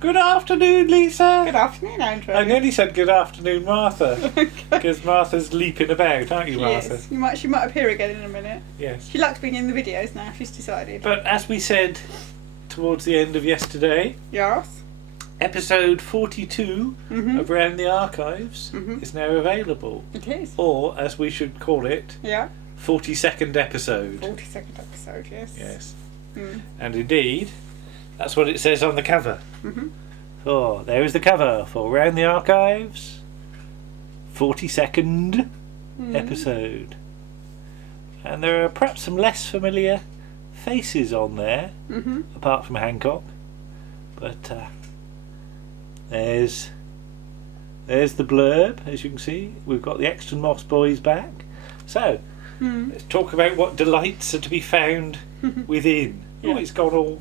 Good afternoon, Lisa. Good afternoon, Andrew. I nearly said good afternoon, Martha, because Martha's leaping about, aren't you, Martha? Yes. She might appear again in a minute. Yes. She likes being in the videos now, she's decided. But as we said towards the end of yesterday, Yes. episode 42 of Round the Archives is now available. It is. Or, as we should call it, 42nd episode. 42nd episode, yes. Yes. Mm. And indeed, that's what it says on the cover. Oh, there is the cover for Round the Archives, 42nd episode. And there are perhaps some less familiar faces on there, apart from Hancock. But there's the blurb, as you can see. We've got the ExtonMoss boys back. So, let's talk about what delights are to be found within. Yeah. Oh, it's gone all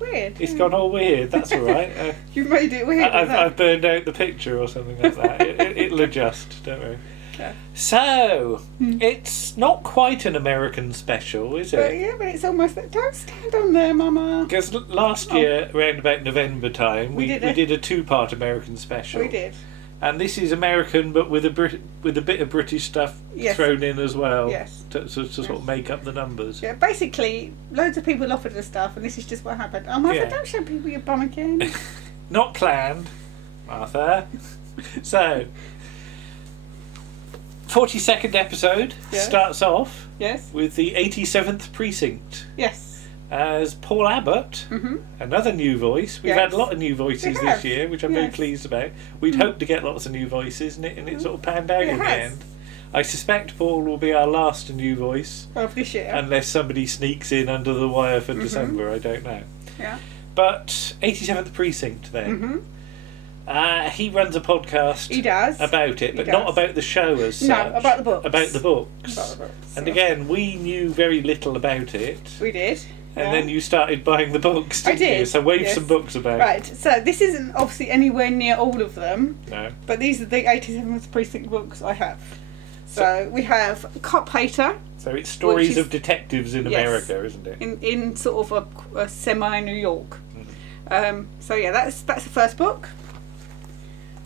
weird. It's gone all weird. That's all right. You've made it weird. I've burned out the picture or something like that. It'll adjust, don't worry. Okay. So, it's not quite an American special, is it? But it's almost like, don't stand on there, Mama. Because last year, around about November time, we did a two-part American special. We did. And this is American, but with a bit of British stuff thrown in as well. Yes. To sort of make up the numbers. Yeah, basically, loads of people offered us stuff, and this is just what happened. Oh, Martha, don't show people your bum again. Not planned, Martha. So, 42nd episode starts off with the 87th Precinct. Yes. As Paul Abbott, another new voice. We've had a lot of new voices this year, which I'm very pleased about. We'd hoped to get lots of new voices, and it sort of panned out in the end. I suspect Paul will be our last new voice of this year, unless somebody sneaks in under the wire for December. I don't know. Yeah. But 87th Precinct then. He runs a podcast. He does. About it, but not about the show as such. No, about the books. About the books. And again, we knew very little about it. We did. And then you started buying the books, didn't you? So wave some books about. Right, so this isn't obviously anywhere near all of them. No. But these are the 87th Precinct books I have. So we have Cop Hater. So it's stories of detectives in America, isn't it? In sort of a semi-New York. So yeah, that's the first book.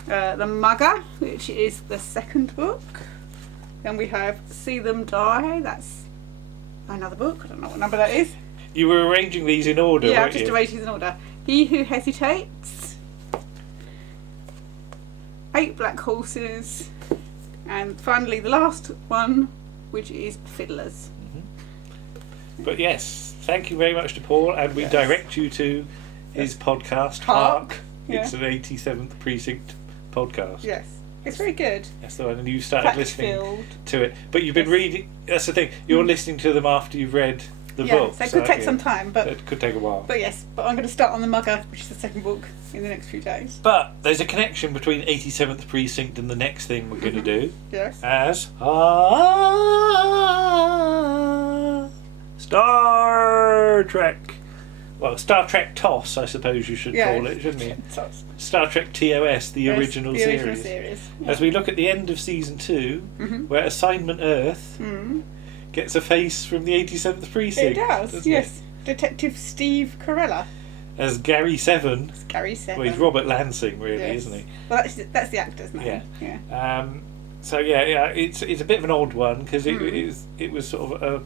The Mugger, which is the second book. Then we have See Them Die. That's another book. I don't know what number that is. You were arranging these in order, yeah, weren't just you? arranging these in order. He Who Hesitates. 8 Black Horses. And finally the last one, which is Fiddlers. But yes, thank you very much to Paul, and we direct you to his podcast, Hark. It's an 87th Precinct podcast. Yes. It's very good. That's the one, and you started listening to it. But you've been reading, that's the thing, you're listening to them after you've read the book. So it could take some time. But it could take a while. But yes, I'm going to start on the Mugger, which is the second book, in the next few days. But there's a connection between 87th Precinct and the next thing we're going to do. Yes. As Star Trek. Well, Star Trek TOS, I suppose you should call it, shouldn't you? Star Trek TOS, the original series. As we look at the end of season 2, where Assignment Earth gets a face from the 87th Precinct. It does, yes. Detective Steve Carella. As Gary Seven. Gary Seven. Well, he's Robert Lansing, really, isn't he? Well, that's the actor's name. Yeah. So it's a bit of an odd one because it was sort of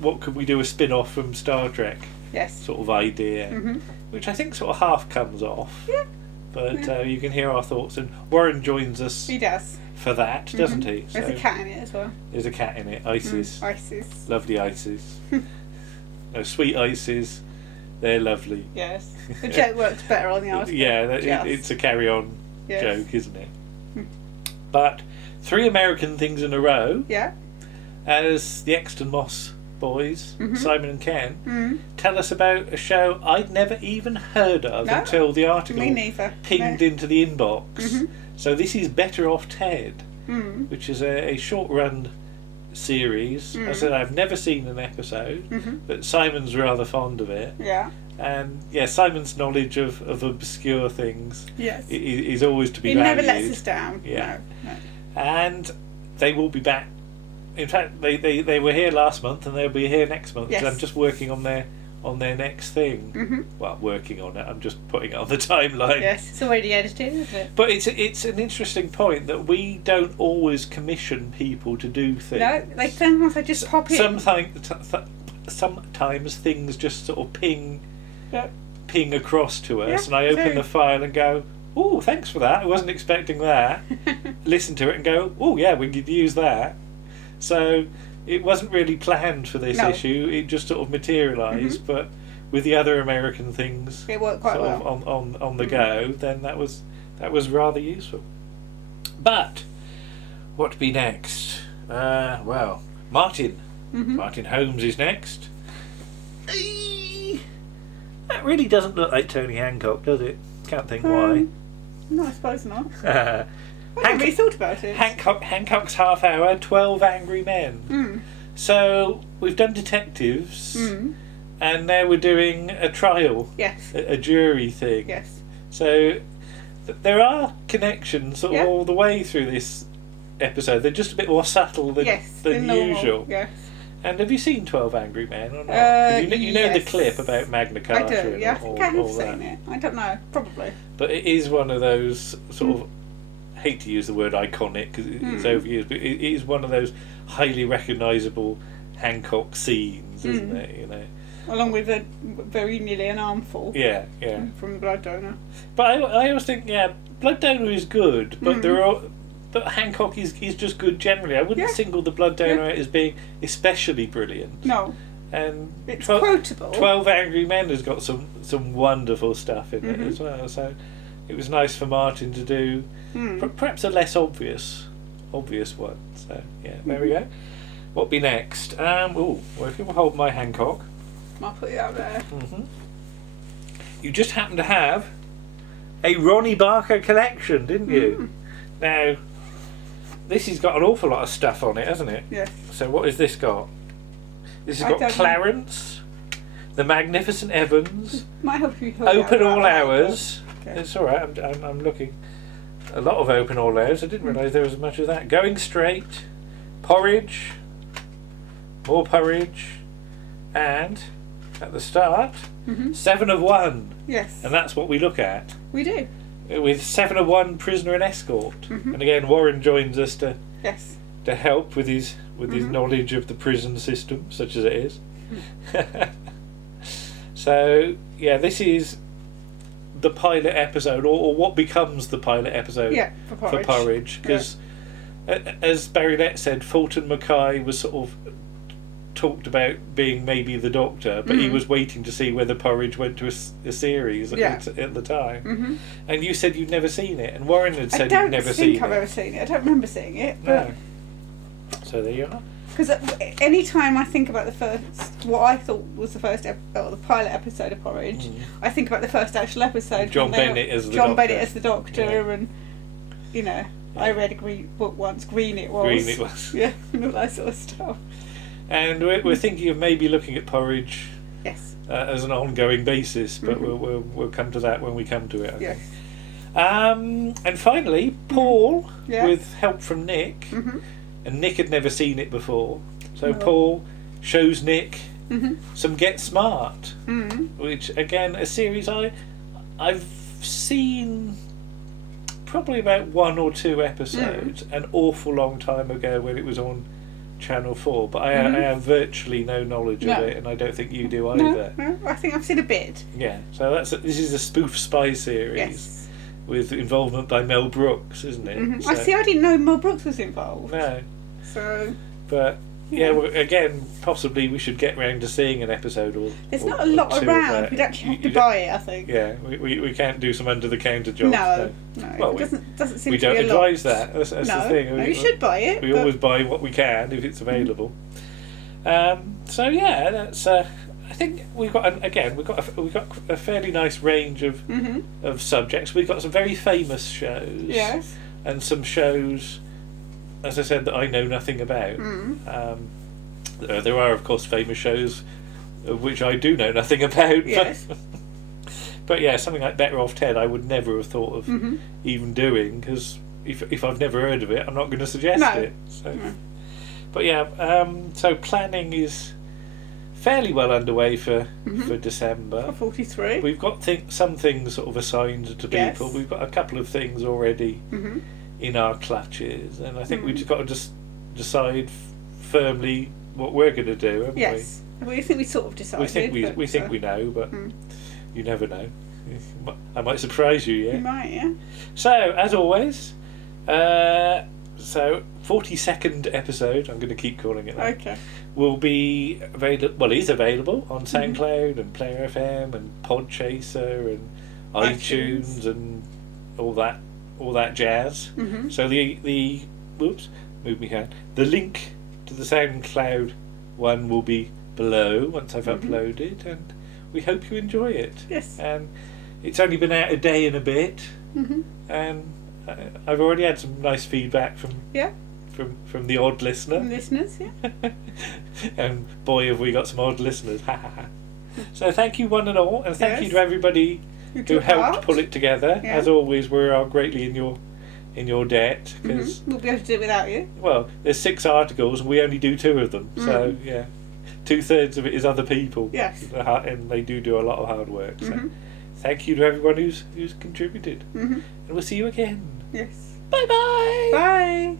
what could we do a spin-off from Star Trek? Yes. Sort of idea, which I think sort of half comes off. Yeah. But you can hear our thoughts, and Warren joins us. He does. For that, doesn't he? There's a cat in it as well. There's a cat in it, Isis. Isis. Lovely Isis. Sweet Isis. They're lovely. Yes. The joke works better on the article. Yeah, it's a carry-on joke, isn't it? But 3 American things in a row. Yeah. As the ExtonMoss boys, Simon and Ken, tell us about a show I'd never even heard of until the article pinged into the inbox. So this is Better Off Ted, which is a short-run series. I said I've never seen an episode, but Simon's rather fond of it. Yeah. And Simon's knowledge of obscure things is always to be valued. He never lets us down. Yeah. No. And they will be back. In fact, they were here last month and they'll be here next month. Yes. I'm just working on their on their next thing. Well, working on it. I'm just putting it on the timeline. Yes, it's already edited, isn't it? But it's an interesting point that we don't always commission people to do things. No, sometimes they just pop in. Sometimes things just sort of ping across to us, and I open the file and go, "Oh, thanks for that. I wasn't expecting that." Listen to it and go, "Oh, yeah, we could use that." So it wasn't really planned for this issue. It just sort of materialised. But with the other American things, it worked quite well on the go. Then that was rather useful. But what to be next? Well, Martin. Martin Holmes is next. That really doesn't look like Tony Hancock, does it? Can't think why. No, I suppose not. I haven't really thought about it. Hancock's half hour, 12 Angry Men. So we've done detectives, and now we're doing a trial. Yes. A jury thing. Yes. So there are connections all the way through this episode. They're just a bit more subtle than usual. Yes. And have you seen 12 Angry Men or not? 'Cause you know the yes. clip about Magna Carta. I do, yeah. I think I have that. seen it. I don't know, probably. But it is one of those sort of, I hate to use the word iconic because it's overused, but it is one of those highly recognisable Hancock scenes, isn't it? You know, along with very nearly an armful. Yeah. From Blood Donor. But I always think, Blood Donor is good, but but Hancock is just good generally. I wouldn't single the Blood Donor out as being especially brilliant. No. And it's quotable. 12 Angry Men has got some wonderful stuff in it as well. So it was nice for Martin to do perhaps a less obvious one. So there we go. What'll be next? Well, if you'll hold my Hancock. I'll put it out there. You just happen to have a Ronnie Barker collection, didn't you? Now, this has got an awful lot of stuff on it, hasn't it? Yes. So what has this got? This has got Clarence, The Magnificent Evans, might help you Open All Hours. Okay. It's all right. I'm looking. A lot of Open All Hours. I didn't realise there was as much of that. Going Straight, Porridge, more Porridge, and at the start, 7 of 1. Yes. And that's what we look at. We do. With 7 of 1, Prisoner and Escort. And again, Warren joins us to help with his knowledge of the prison system, such as it is. So this is the pilot episode, or what becomes the pilot episode for Porridge, because as Barry Lett said, Fulton Mackay was sort of talked about being maybe the Doctor, but he was waiting to see whether Porridge went to a series at the time. And you said you'd never seen it, and Warren had said he'd never seen it. I don't think I've ever seen it. I don't remember seeing it. But so there you are. Because any time I think about what I thought was the first or the pilot episode of Porridge, I think about the first actual episode. John Bennett as the Doctor, and I read a book once. Green it was. Yeah, and all that sort of stuff. And we're thinking of maybe looking at Porridge as an ongoing basis, but we'll come to that when we come to it, I think. And finally, Paul, with help from Nick, and Nick had never seen it before, so Paul shows Nick some Get Smart, which again, a series I've seen probably about 1 or 2 episodes an awful long time ago when it was on Channel 4, but I have virtually no knowledge of it, and I don't think you do either. No, I think I've seen a bit. Yeah, so this is a spoof spy series with involvement by Mel Brooks, isn't it? So, I didn't know Mel Brooks was involved. No. So. But well, again, possibly we should get round to seeing an episode or. There's not a lot around. We'd actually have to buy it, I think. Yeah, we can't do some under the counter jobs. No. Well, it doesn't seem we to don't be a advise lot. that. That's the thing. No, you should buy it. We always buy what we can if it's available. So that's. I think we've got a fairly nice range of subjects. We've got some very famous shows. Yes. And some shows, as I said, that I know nothing about. There are, of course, famous shows of which I do know nothing about. Yes. But something like Better Off Ted I would never have thought of even doing, because if I've never heard of it, I'm not going to suggest it. So. But so planning is fairly well underway for December. For 43. We've got some things sort of assigned to people. Yes. We've got a couple of things already in our clutches, and I think we've just got to just decide firmly what we're going to do, haven't we? Yes. We think we sort of decided. We think we know, but you never know. I might surprise you, yeah? You might, yeah. So, as always, 42nd episode, I'm going to keep calling it that. Okay. Will be available. Well, is available on SoundCloud and Player FM and Podchaser and iTunes and all that jazz. So the whoops, move me hand. The link to the SoundCloud one will be below once I've uploaded, and we hope you enjoy it. Yes. And it's only been out a day and a bit, and I've already had some nice feedback from the odd listener. From listeners, yeah. And boy, have we got some odd listeners. So thank you one and all, and thank you to everybody who helped pull it together. As always, we are greatly in your debt, because we'll be able to do it without you. Well, there's 6 articles and we only do 2 of them, so yeah, 2/3 of it is other people. Yes. And they do a lot of hard work. So thank you to everyone who's contributed, and we'll see you again. Yes. Bye-bye. Bye.